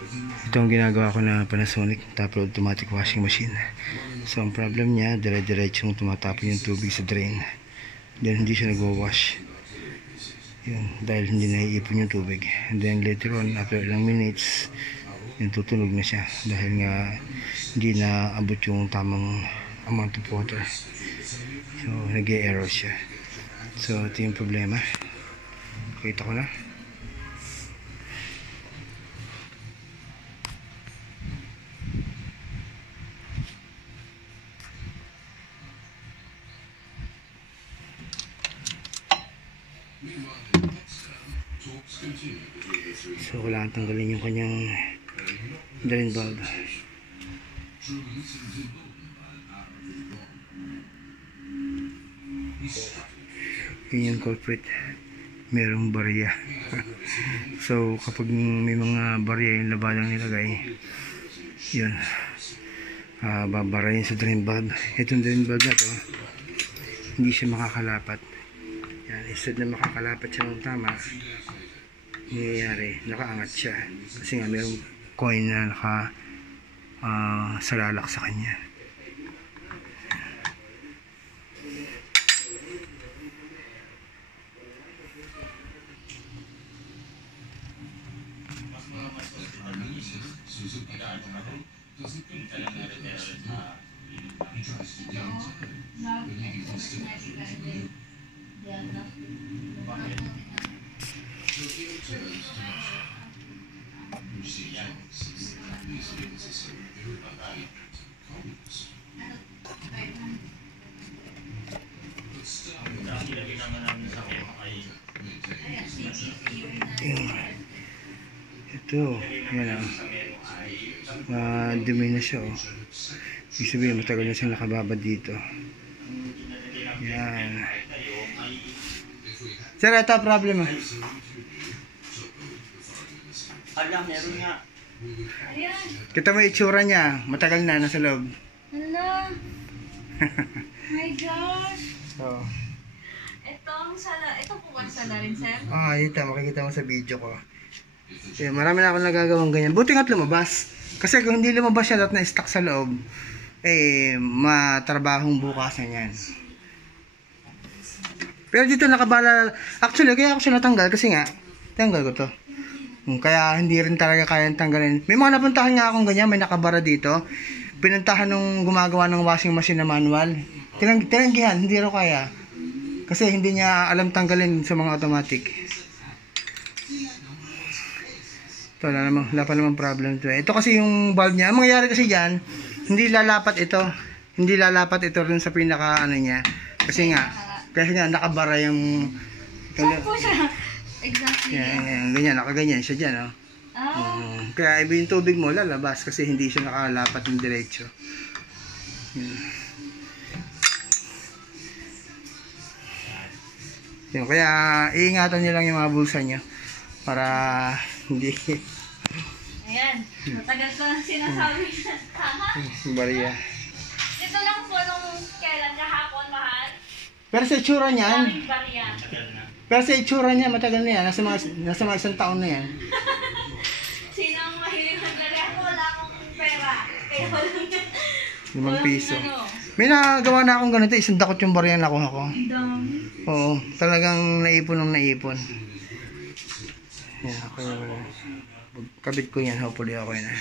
Ito ang ginagawa ko na Panasonic tapos automatic washing machine. So ang problem niya, dire-diretsong tumatapon yung tubig sa drain. Then hindi siya nagwa-wash. Yun, dahil hindi naiipon yung tubig. And then later on, after ilang minutes, yung tutunog na siya dahil nga hindi na abot yung tamang amount of water. So nag-e-error siya. So ito yung problema. Kita ko na. So kailangan tanggalin yung kanyang drain valve. Yun yung culprit, merong barya. So kapag may mga barya yung labadang nilagay, yun, babarayin sa drain valve. Itong drain valve na to, hindi siya makakalapat. Yan, instead na makakalapat siya ng tama, nangyayari, nakaangat siya kasi nga mayroong coin na salalak sa kanya. Ito, yan o, dumi na siya o. Ibig sabihin, matagal na siyang nakababad dito. Yan. Sir, ito problema. Meron nga. Kita mo itsura niya, matagal na, nasa loob. Hello. My gosh. So, Ito po ba sala rin, sir? ito, makikita mo sa video ko. Marami na akong nagagawang ganyan. Buti nga't lumabas. Kasi kung hindi lumabas siya at na-stuck sa loob, matrabahong bukasan yan. Pero dito nakabala, actually kaya ako siya natanggal kasi nga, tanggal ko to. Kaya hindi rin talaga kayang tanggalin. May mga napuntahan nga akong ganyan, may nakabara dito. Pinuntahan nung gumagawa ng washing machine na manual. Tinanggihan, hindi rin kaya. Kasi hindi niya alam tanggalin sa mga automatic. Ito, wala pa namang problem ito. Ito kasi yung valve niya. Ang mangyayari kasi dyan, hindi lalapat ito. Hindi lalapat ito rin sa pinaka ano niya. Kasi nga nakabara yung... Saan po siya? Exactly. Yan, ganyan, nakaganyan siya dyan. Oh. Kaya yung tubig mo lalabas kasi hindi siya nakalapat yung diretso. Yan, kaya iingatan niyo lang yung mga bulsa niyo para hindi... Ayan, matagal ko lang sinasabi na. Bariya. Dito lang po nung kailan kahapon, mahal. Pero sa itsura niyan, Daming barya. pero sa itsura niya matagal na yan, nasa mga isang taon na yan. Sino ang mahilig magbarya? Ako wala akong pera. Kaya walang 5 piso. ano. May nagawa na akong ganito, isang dakot yung bariya na nakuha ko. Dami. Oo, talagang naipon ng naipon. Yan, ako kabit ko yan, hopefully okay na.